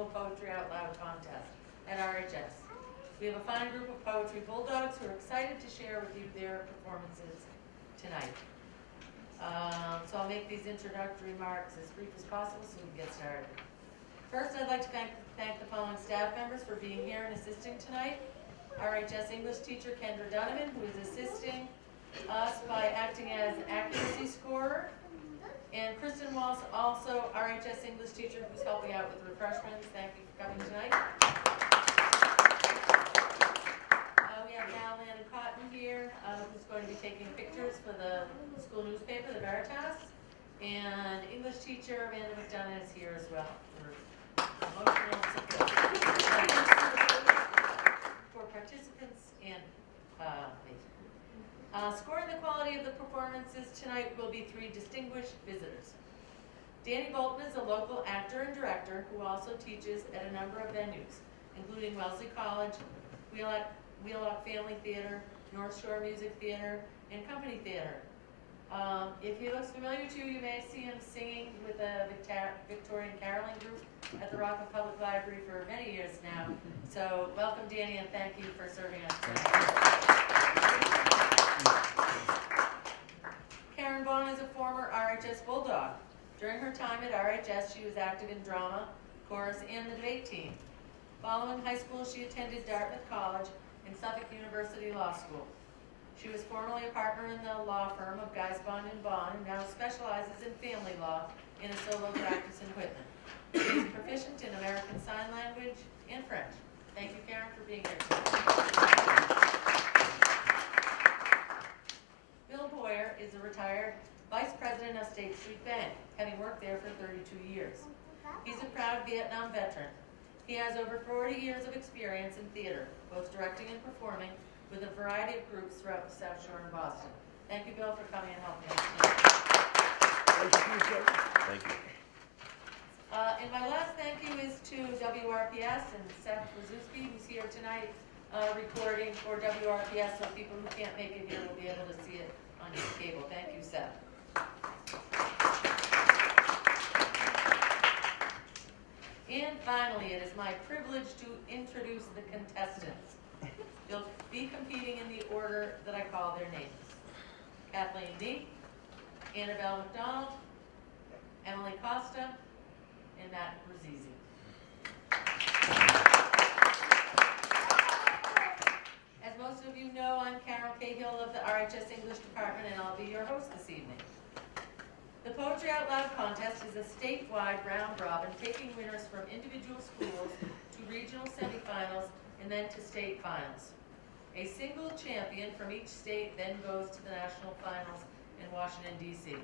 annual Poetry Out Loud contest at RHS. We have a fine group of poetry bulldogs who are excited to share with you their performances tonight. So I'll make these introductory remarks as brief as possible so we can get started. First, I'd like to thank the following staff members for being here and assisting tonight. RHS English teacher Kendra Donovan, who is assisting us by acting as accuracy scorer. And Kristen Walsh, also RHS English teacher, who's helping out with refreshments. Thank you for coming tonight. We have Val Landon Cotton here, who's going to be taking pictures for the school newspaper, the Veritas. And English teacher Amanda McDonough is here as well for emotional support for participants and me. Scoring the quality of the performances tonight will be 3 distinguished visitors. Danny Bolton is a local actor and director who also teaches at a number of venues, including Wellesley College, Wheelock Family Theater, North Shore Music Theater, and Company Theater. If he looks familiar to you, you may see him singing with a Victorian caroling group at the Rockland Public Library for many years now. So welcome, Danny, and thank you for serving us tonight. Karen Bond is a former RHS Bulldog. During her time at RHS, she was active in drama, chorus, and the debate team. Following high school, she attended Dartmouth College and Suffolk University Law School. She was formerly a partner in the law firm of Guys Bond & Bond and now specializes in family law in a solo practice in Whitman. She is proficient in American Sign Language and French. Thank you, Karen, for being here today. Bill Boyer is a retired vice president of State Street Bank, having worked there for 32 years. He's a proud Vietnam veteran. He has over 40 years of experience in theater, both directing and performing, with a variety of groups throughout the South Shore and Boston. Thank you, Bill, for coming and helping us tonight. Thank you. And my last thank you is to WRPS and Seth Wazowski, who's here tonight recording for WRPS, so people who can't make it here will be able to see it on your cable. Thank you, Seth. And finally, it is my privilege to introduce the contestants. They'll be competing in the order that I call their names. Kathleen Neat, Annabelle McDonald, Emily Costa, and Matt Razizi. As most of you know, I'm Carol Cahill of the RHS English Department, and I'll be your host this evening. The Poetry Out Loud contest is a statewide round robin, taking winners from individual schools to regional semifinals and then to state finals. A single champion from each state then goes to the national finals in Washington, D.C.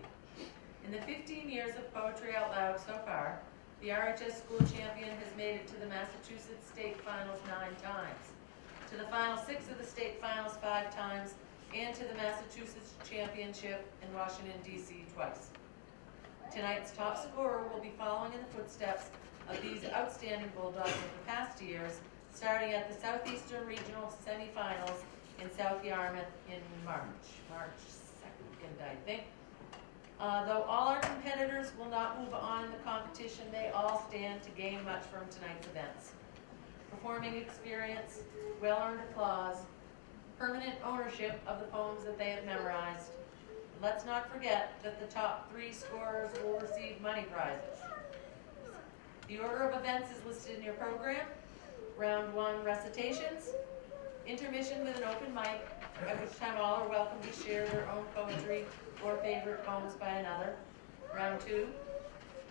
In the 15 years of Poetry Out Loud so far, the RHS school champion has made it to the Massachusetts state finals 9 times, to the final 6 of the state finals 5 times, and to the Massachusetts championship in Washington, D.C. twice. Tonight's top scorer will be following in the footsteps of these outstanding Bulldogs of the past years, starting at the Southeastern Regional Semifinals in South Yarmouth in March 2nd, I think. Though all our competitors will not move on in the competition, they all stand to gain much from tonight's events. Performing experience, well-earned applause, permanent ownership of the poems that they have memorized. Let's not forget that the top 3 scorers will receive money prizes. The order of events is listed in your program. Round 1, recitations. Intermission with an open mic, at which time all are welcome to share their own poetry or favorite poems by another. Round 2,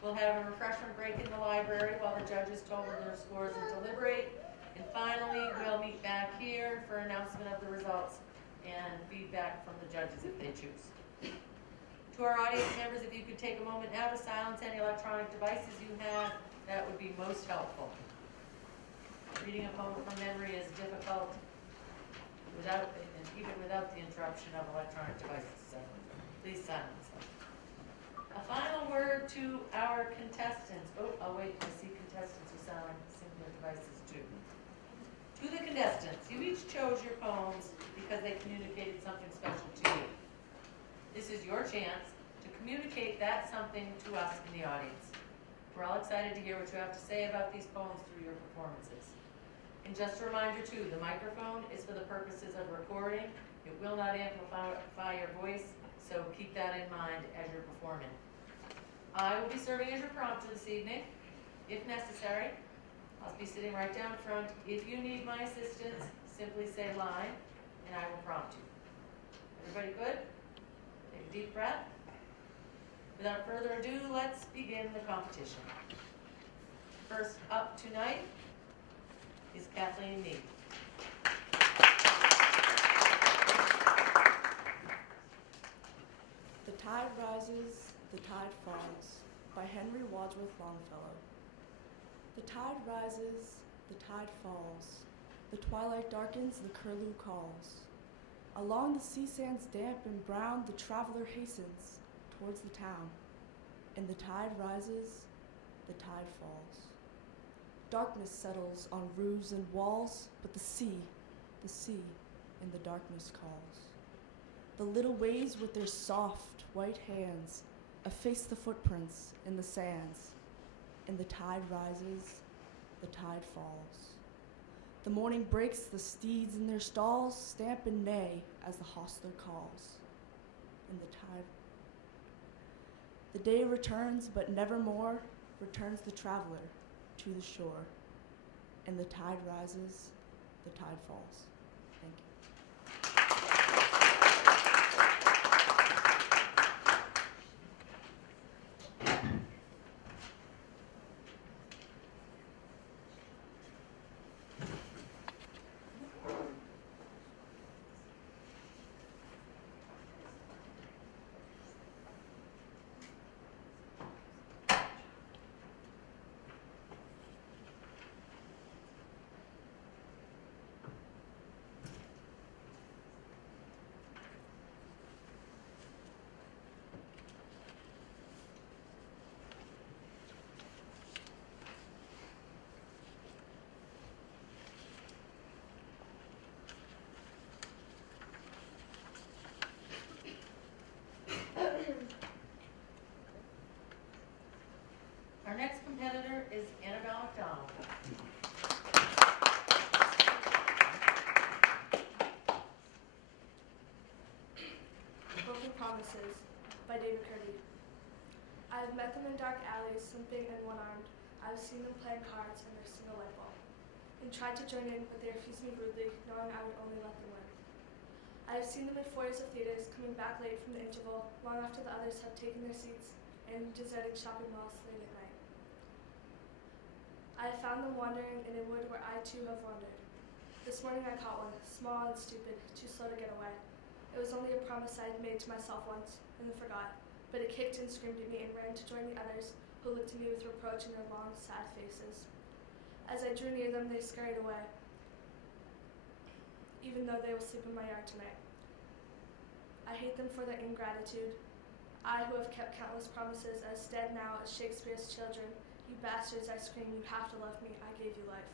we'll have a refreshment break in the library while the judges total their scores and deliberate. And finally, we'll meet back here for announcement of the results and feedback from the judges if they choose. To our audience members, if you could take a moment now to silence any electronic devices you have, that would be most helpful. Reading a poem from memory is difficult even without the interruption of electronic devices, so please silence them. A final word to our contestants. Oh, wait, I see contestants who sound like singular devices too. To the contestants, you each chose your poems because they communicated something special to you. This is your chance to communicate that something to us in the audience. We're all excited to hear what you have to say about these poems through your performances. And just a reminder too, the microphone is for the purposes of recording. It will not amplify your voice, so keep that in mind as you're performing. I will be serving as your prompter this evening. If necessary, I'll be sitting right down front. If you need my assistance, simply say line, and I will prompt you. Everybody good? Take a deep breath. Without further ado, let's begin the competition. First up tonight is Kathleen Neat. The Tide Rises, the Tide Falls, by Henry Wadsworth Longfellow. The tide rises, the tide falls, the twilight darkens, the curlew calls. Along the sea sands damp and brown, the traveler hastens towards the town. And the tide rises, the tide falls. Darkness settles on roofs and walls, but the sea in the darkness calls. The little waves with their soft, white hands efface the footprints in the sands, and the tide rises, the tide falls. The morning breaks, the steeds in their stalls stamp and neigh as the hostler calls, and the day returns, but nevermore returns the traveler to the shore, and the tide rises, the tide falls. Thank you. Our next competitor is Annabelle McDonald. Broken Promises by David Kirby. I have met them in dark alleys, limping and one-armed. I have seen them playing cards and nursing a light bulb, and tried to join in, but they refused me rudely, knowing I would only let them win. I have seen them in foyers of theaters, coming back late from the interval, long after the others have taken their seats, and deserted shopping malls late at night. I have found them wandering in a wood where I too have wandered. This morning I caught one, small and stupid, too slow to get away. It was only a promise I had made to myself once, and then forgot, but it kicked and screamed at me and ran to join the others, who looked at me with reproach in their long, sad faces. As I drew near them, they scurried away, even though they will sleep in my yard tonight. I hate them for their ingratitude. I, who have kept countless promises, as dead now as Shakespeare's children. You bastards, I scream, you have to love me, I gave you life.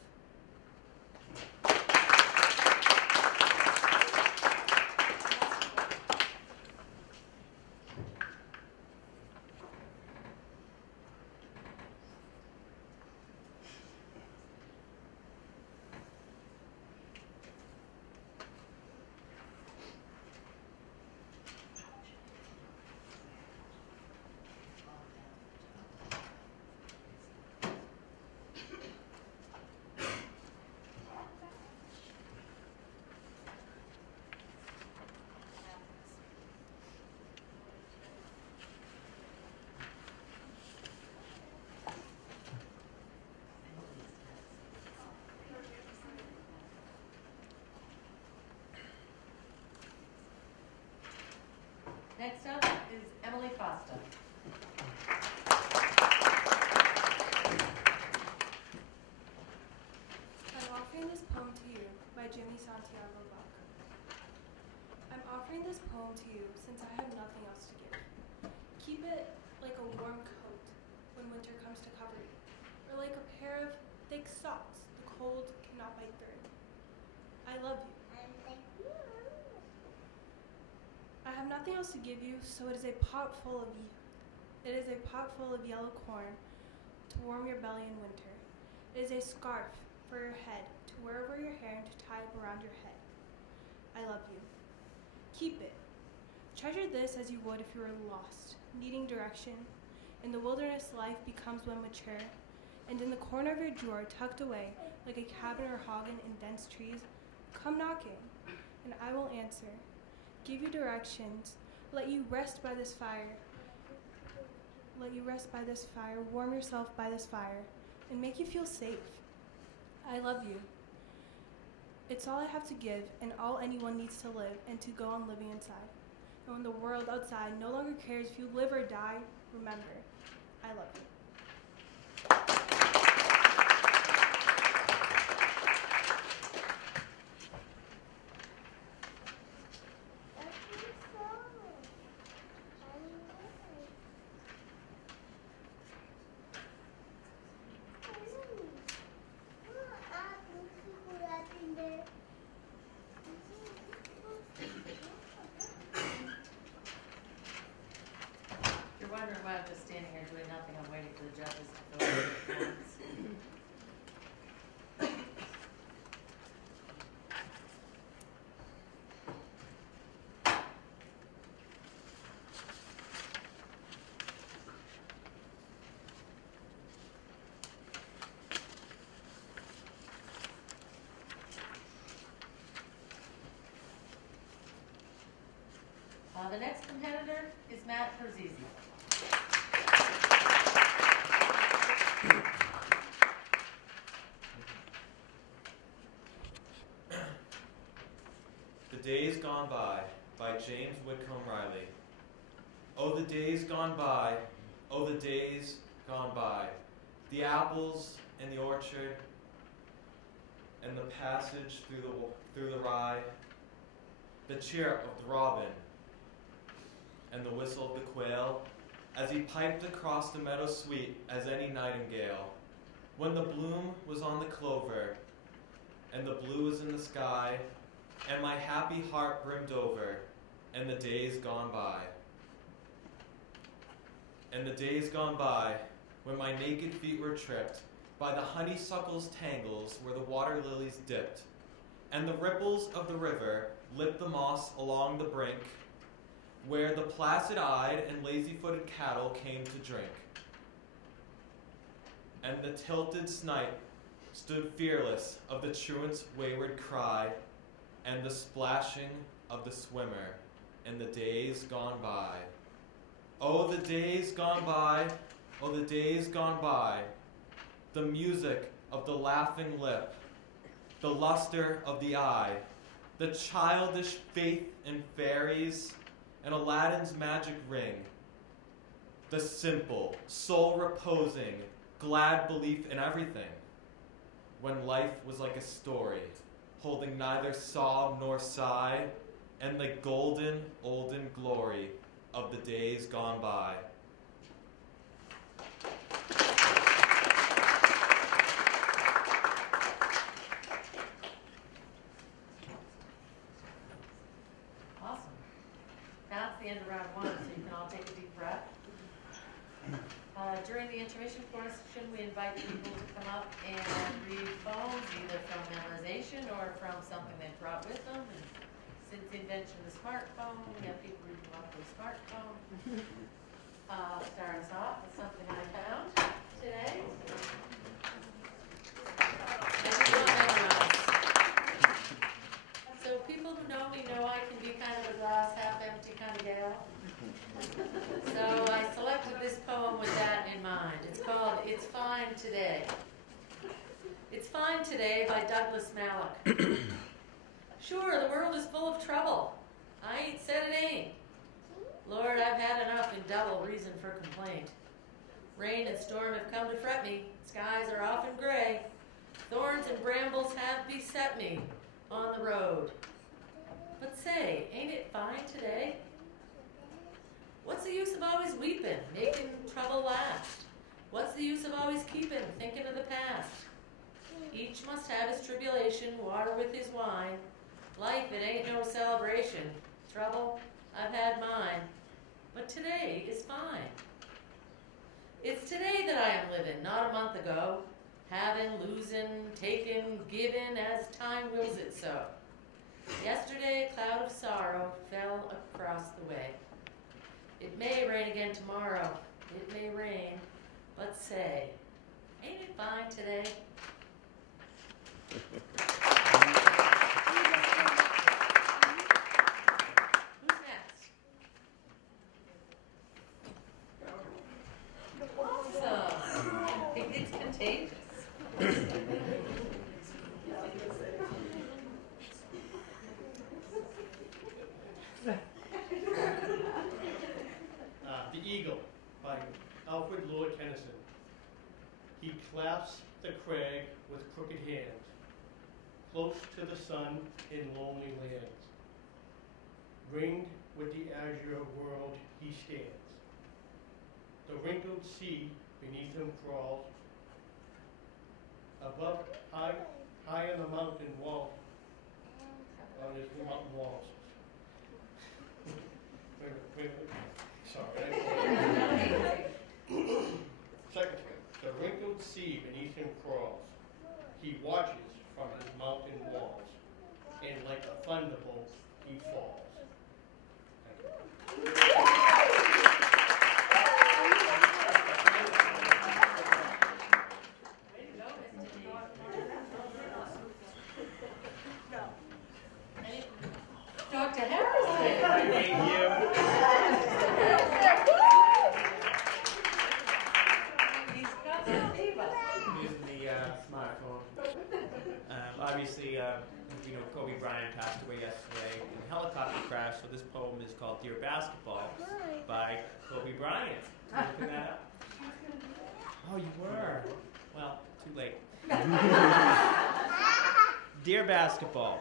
Next up is Emily Costa. I'm offering this poem to you by Jimmy Santiago Bach. I'm offering this poem to you since I have nothing else to give. Keep it like a warm coat when winter comes to cover you, or like a pair of thick socks the cold cannot bite through. I love you. I have nothing else to give you, so it is a pot full of yellow corn, to warm your belly in winter. It is a scarf for your head to wear over your hair and to tie up around your head. I love you. Keep it. Treasure this as you would if you were lost, needing direction. In the wilderness, life becomes when mature, and in the corner of your drawer, tucked away, like a cabin or hogan in dense trees, come knocking, and I will answer, give you directions, let you rest by this fire, warm yourself by this fire, and make you feel safe. I love you. It's all I have to give, and all anyone needs to live, and to go on living inside. And when the world outside no longer cares if you live or die, remember, I love you. You're wondering why I'm just standing here doing nothing. I'm waiting for the judges to fill out the forms. The next competitor is Matt Perzizi. The Days Gone by James Whitcomb Riley. Oh, the days gone by, oh, the days gone by. The apples in the orchard and the passage through the rye. The chirp of the robin and the whistle of the quail, as he piped across the meadow sweet as any nightingale. When the bloom was on the clover, and the blue was in the sky, and my happy heart brimmed over, and the days gone by. And the days gone by, when my naked feet were tripped by the honeysuckle's tangles where the water lilies dipped, and the ripples of the river lipped the moss along the brink, where the placid-eyed and lazy-footed cattle came to drink. And the tilted snipe stood fearless of the truant's wayward cry, and the splashing of the swimmer in the days gone by. Oh, the days gone by, oh, the days gone by, the music of the laughing lip, the luster of the eye, the childish faith in fairies, and Aladdin's magic ring, the simple, soul-reposing, glad belief in everything, when life was like a story, holding neither sob nor sigh, and the golden, olden glory of the days gone by. Awesome. That's the end of round one, so you can all take a deep breath. During the intermission portion, we invite people to come up and read poems, either from memorization or from something they brought with them. And since the invention of the smartphone, we have people reading off their smartphone. I'll start us off with something I found today. So people who know me know I can be kind of a glass half empty kind of gal. So I selected this poem with that in mind. It's called It's Fine Today. It's Fine Today by Douglas Mallock. Sure, the world is full of trouble. I ain't said it ain't. Lord, I've had enough in double reason for complaint. Rain and storm have come to fret me. Skies are often gray. Thorns and brambles have beset me on the road. But say, ain't it fine today? What's the use of always weeping, making trouble last? What's the use of always keeping, thinking of the past? Each must have his tribulation, water with his wine. Life, it ain't no celebration. Trouble, I've had mine. But today is fine. It's today that I am living, not a month ago. Having, losing, taking, giving, as time wills it so. Yesterday a cloud of sorrow fell across the way. It may rain again tomorrow. It may rain. But say, ain't it fine today? Who's next? Awesome. It's contagious. The Eagle by Alfred Lord Tennyson. He clasps the crag with crooked hands, close to the sun in lonely lands. Ringed with the azure world he stands. The wrinkled sea beneath him crawls. Above, high on the mountain wall, on his mountain walls. Sorry. Second, the wrinkled sea beneath him crawls. He watches from his mountain walls, and like a thunderbolt he falls. Dr. Harrison. Thank you. He's got some diva. Using the smartphone. Obviously, Kobe Bryant passed away yesterday in a helicopter crash, so this poem is called Dear Basketball by Kobe Bryant. Did you look that up? Oh, you were? Well, too late. Dear Basketball,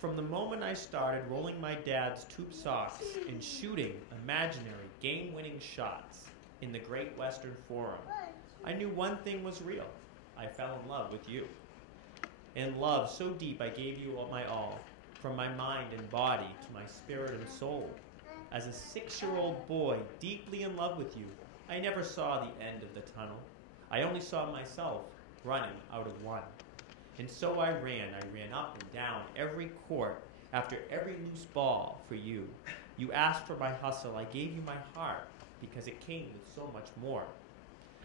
from the moment I started rolling my dad's tube socks and shooting imaginary game-winning shots in the Great Western Forum, I knew one thing was real. I fell in love with you. In love so deep I gave you my all, from my mind and body to my spirit and soul. As a 6-year-old boy deeply in love with you, I never saw the end of the tunnel. I only saw myself running out of one. And so I ran up and down every court after every loose ball for you. You asked for my hustle, I gave you my heart, because it came with so much more.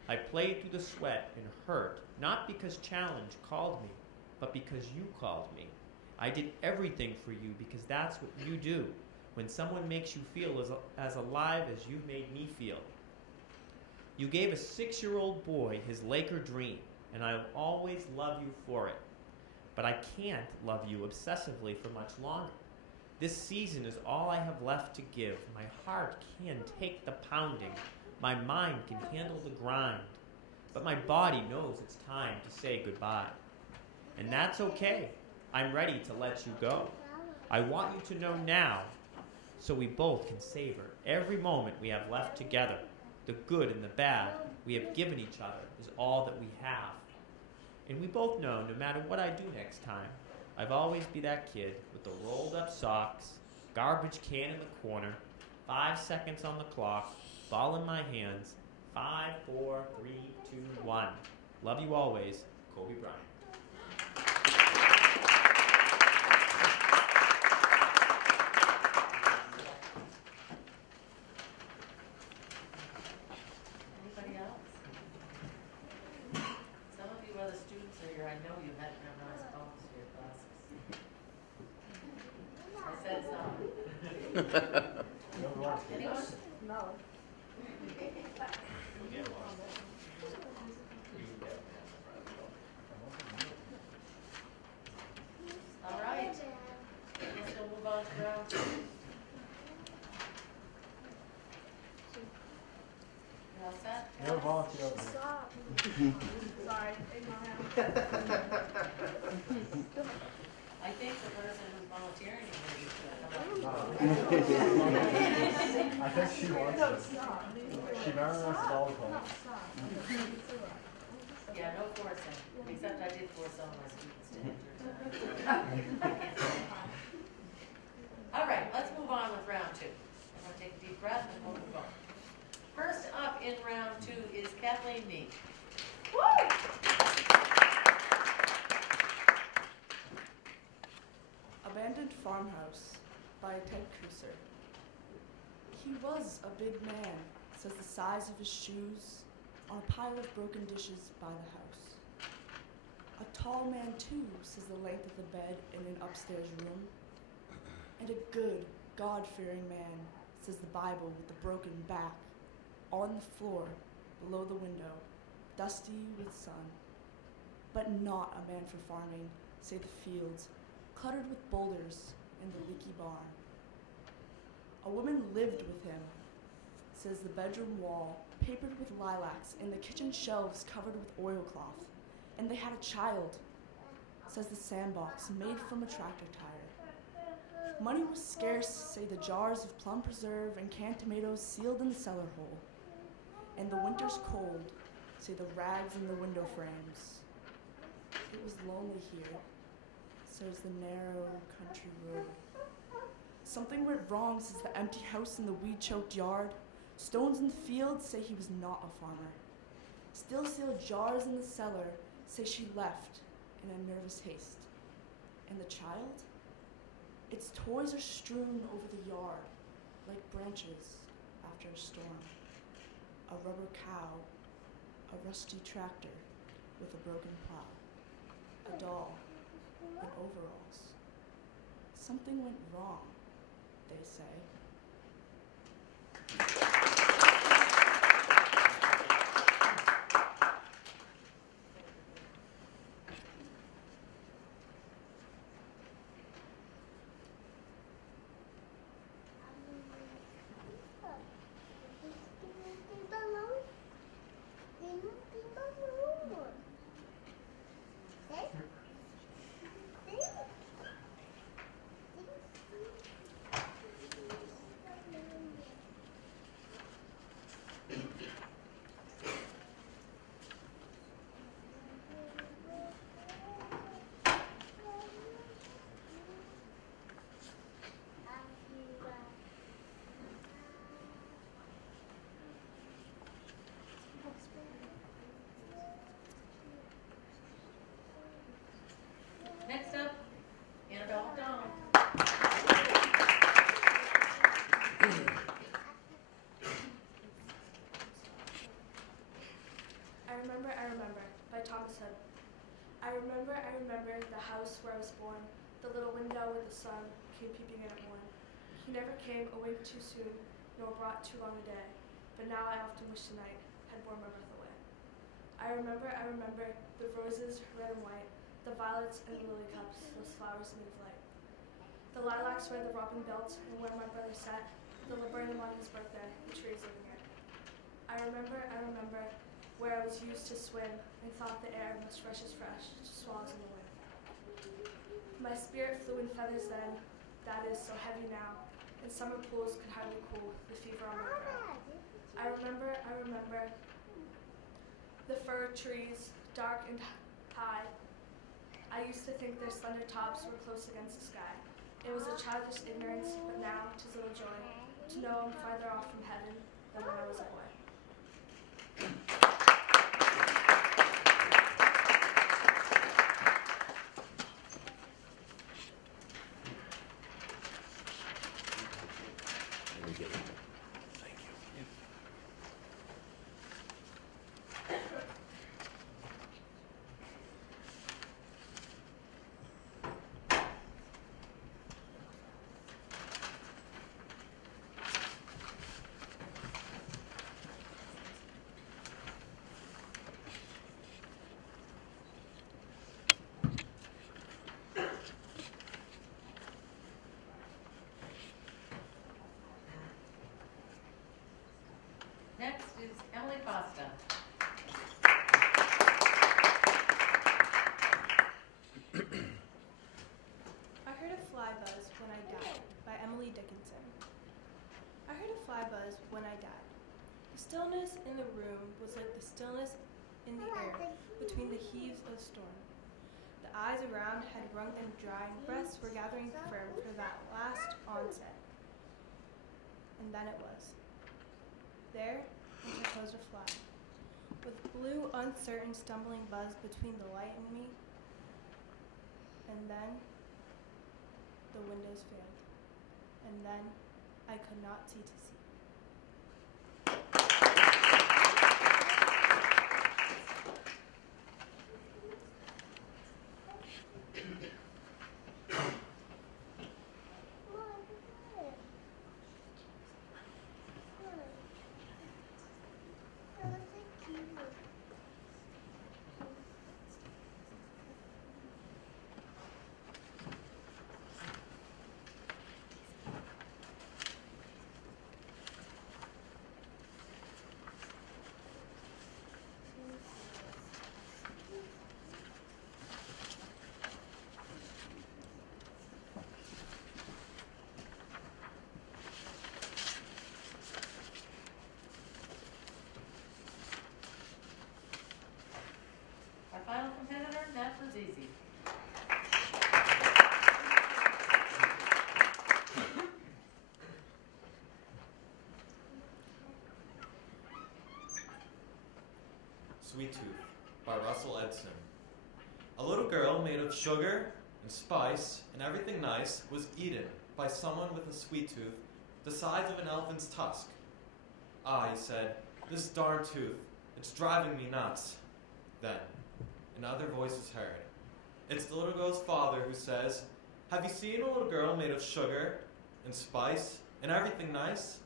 I played through the sweat and hurt, not because challenge called me, but because you called me. I did everything for you because that's what you do, when someone makes you feel as alive as you've made me feel. You gave a 6-year-old boy his Laker dream, and I'll always love you for it. But I can't love you obsessively for much longer. This season is all I have left to give. My heart can take the pounding. My mind can handle the grind. But my body knows it's time to say goodbye. And that's okay. I'm ready to let you go. I want you to know now, so we both can savor every moment we have left together. The good and the bad we have given each other is all that we have. And we both know no matter what I do next time, I'll always be that kid with the rolled up socks, garbage can in the corner, 5 seconds on the clock, ball in my hands, 5, 4, 3, 2, 1. Love you always, Kobe Bryant. Anybody else? Some of you other students are here. I know you had memorized poems for your classes. I said some. Anyone? No. All right. I guess we'll move on to round 2. You all set? You're volunteer over here. Stop. Sorry, ignore him. I think the person who's volunteering maybe should come up. I think she wants No, it. stop. She memorizes all the poems. Stop. Yeah, no forcing, except I did force all my students to enter. All right, let's move on with round 2. I'm going to take a deep breath and we'll move on. First up in round 2 is Farmhouse by Ted Kruser. He was a big man, says the size of his shoes on a pile of broken dishes by the house. A tall man too, says the length of the bed in an upstairs room. And a good, God-fearing man, says the Bible with the broken back, on the floor, below the window, dusty with sun. But not a man for farming, say the fields, cluttered with boulders in the leaky barn. A woman lived with him, says the bedroom wall, papered with lilacs, and the kitchen shelves covered with oilcloth. And they had a child, says the sandbox made from a tractor tire. Money was scarce, say the jars of plum preserve and canned tomatoes sealed in the cellar hole. And the winter's cold, say the rags in the window frames. It was lonely here, says the narrow country road. Something went wrong, says the empty house in the weed-choked yard. Stones in the field say he was not a farmer. Still sealed jars in the cellar say she left in a nervous haste. And the child? Its toys are strewn over the yard like branches after a storm. A rubber cow, a rusty tractor with a broken plow, a doll in overalls. Something went wrong, they say. Next up, Annabelle McDonald. I Remember by Thomas Hood. I remember the house where I was born, the little window where the sun came peeping in at morn. He never came awake too soon, nor brought too long a day, but now I often wish the night had borne my breath away. I remember the roses, red and white, the violets and the lily cups, those flowers made of light. The lilacs where the robin built and where my brother sat, the laburnum on his birthday, the trees living it. I remember where I was used to swim and thought the air must rush as fresh to swallows in the wind. My spirit flew in feathers then, that is so heavy now, and summer pools could hardly cool the fever on my brow. I remember the fir trees, dark and high. I used to think their slender tops were close against the sky. It was a childish ignorance, but now 'tis little joy to know I'm farther off from heaven than when I was a boy. Next is Emily Costa. I heard a fly buzz when I died by Emily Dickinson. I heard a fly buzz when I died. The stillness in the room was like the stillness in the air between the heaves of storm. The eyes around had wrung them dry, and breaths were gathering firm for that last onset. And then it was. There interposed a fly, with blue, uncertain, stumbling buzz between the light and me. And then the windows failed, and then I could not see to see. Final competitor, that was easy. Sweet Tooth by Russell Edson. A little girl made of sugar and spice and everything nice was eaten by someone with a sweet tooth the size of an elephant's tusk. Ah, he said, this darn tooth, it's driving me nuts. Then, another voice is heard. It's the little girl's father who says, have you seen a little girl made of sugar and spice and everything nice?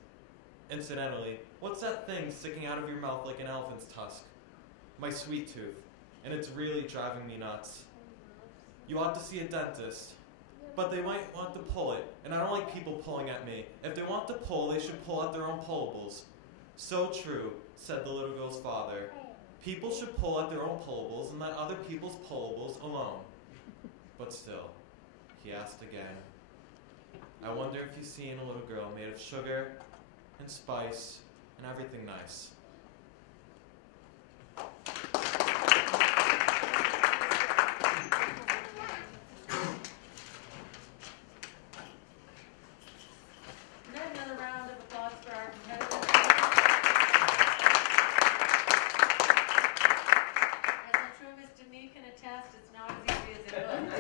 Incidentally, what's that thing sticking out of your mouth like an elephant's tusk? My sweet tooth, and it's really driving me nuts. You ought to see a dentist, but they might want to pull it, and I don't like people pulling at me. If they want to pull, they should pull at their own pullables. So true, said the little girl's father. People should pull at their own pullables and let other people's pullables alone. But still, he asked again, I wonder if you've seen a little girl made of sugar and spice and everything nice. Another round of applause for our competitors. As I'm sure Miss Denise can attest, it's not as easy as it looks.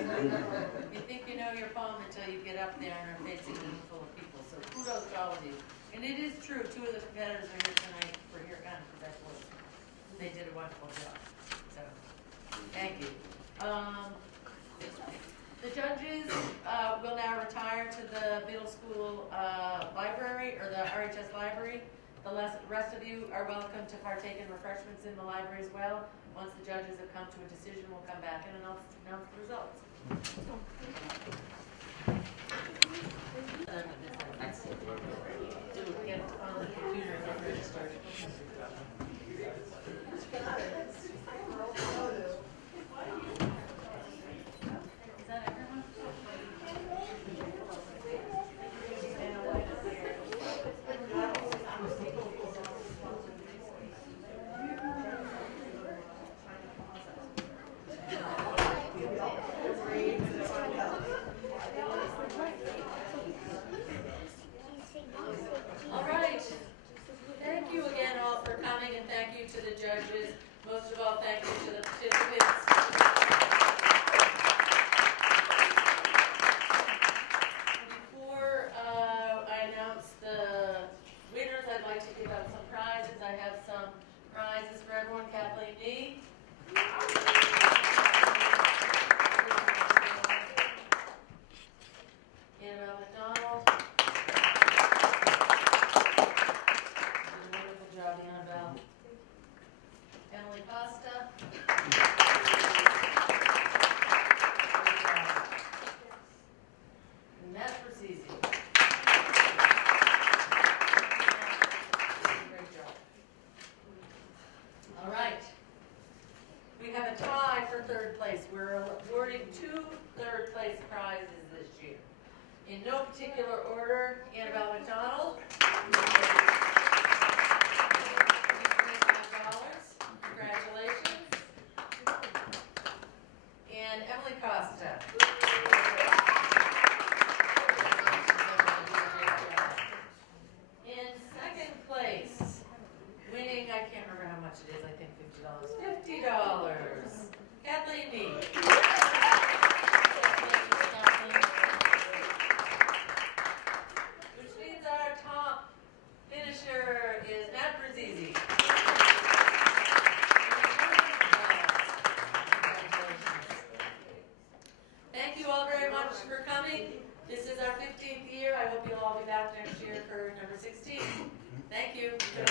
You think you know your poem until you get up there and are facing a room full of people. So kudos to all of you. And it is true, two of the competitors are here tonight for your kind of professionalism. They did a wonderful job. So, thank you. The judges will now retire to the middle school library, or the RHS library. The rest of you are welcome to partake in refreshments in the library as well. Once the judges have come to a decision, we'll come back and announce the results. Get on the computer and get registered. Is that everyone? All right. Thank you again all for coming, and thank you to the judges. Most of all, thank you to the participants. Before I announce the winners, I'd like to give out some prizes. I have some prizes for everyone. Kathleen Nee. Annabelle McDonald. Wonderful job, Annabelle. Emily Costa. And Matt Brzezinski. Great job. All right. We have a tie for third place. We're awarding 2 third-place prizes this year. In no particular order, Annabelle McDonald. Congratulations. And Emily Costa. In second place, winning, I can't remember how much it is, I think $50. $50. Kathleen Nee. you.